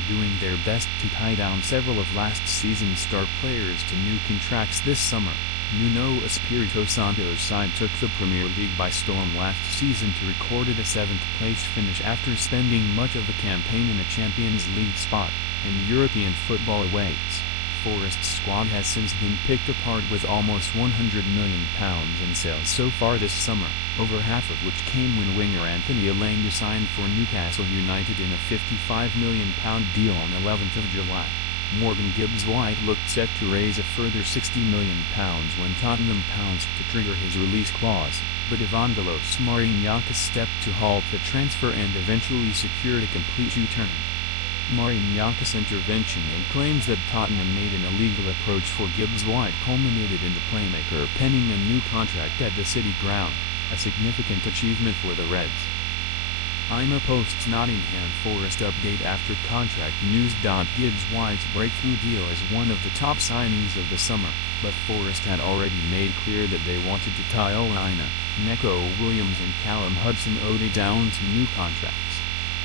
are doing their best to tie down several of last season's star players to new contracts this summer. Nuno Espirito Santo's side took the Premier League by storm last season to record a 7th-place finish after spending much of the campaign in a Champions League spot, and European football awaits. Forest's squad has since been picked apart with almost £100 million in sales so far this summer, over half of which came when winger Anthony Elanga signed for Newcastle United in a £55 million deal on 11th of July. Morgan Gibbs-White looked set to raise a further £60 million when Tottenham pounced to trigger his release clause, but Evangelos Marinakis stepped to halt the transfer and eventually secured a complete U-turn. Marinakis' intervention and claims that Tottenham made an illegal approach for Gibbs-White culminated in the playmaker penning a new contract at the City ground, a significant achievement for the Reds. Aina posts Nottingham Forest update after contract news. Gibbs-White's breakthrough deal is one of the top signings of the summer, but Forest had already made clear that they wanted to tie Ola Aina, Neco Williams and Callum Hudson Odoi down to new contracts.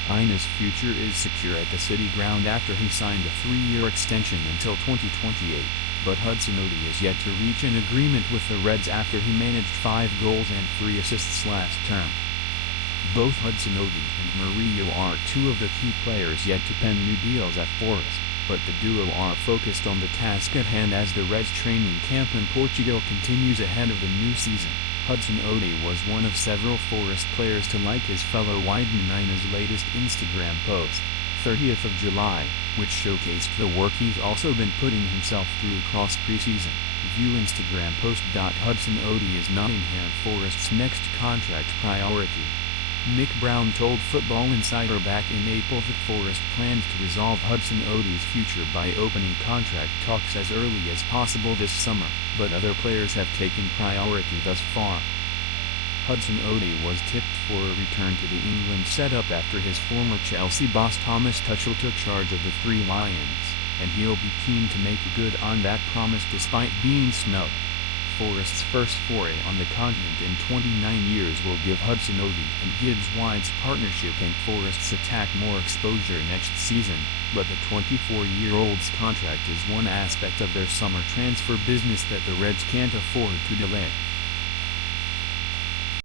Aina's future is secure at the City ground after he signed a 3-year extension until 2028, but Hudson Odoi is yet to reach an agreement with the Reds after he managed 5 goals and 3 assists last term. Both Hudson Odoi and Murillo are two of the key players yet to pen new deals at Forest, but the duo are focused on the task at hand as the Reds training camp in Portugal continues ahead of the new season. Hudson Odoi was one of several Forest players to like his fellow wideman Aina's latest Instagram post, 30th of July, which showcased the work he's also been putting himself through across preseason. View Instagram post. Hudson Odoi is Nottingham Forest's next contract priority. Mick Brown told Football Insider back in April that Forest planned to resolve Hudson Odoi's future by opening contract talks as early as possible this summer, but other players have taken priority thus far. Hudson Odoi was tipped for a return to the England setup after his former Chelsea boss Thomas Tuchel took charge of the Three Lions, and he'll be keen to make good on that promise despite being snubbed. Forest's first foray on the continent in 29 years will give Hudson Odoi and Gibbs-White's partnership in Forest's attack more exposure next season, but the 24-year-old's contract is one aspect of their summer transfer business that the Reds can't afford to delay.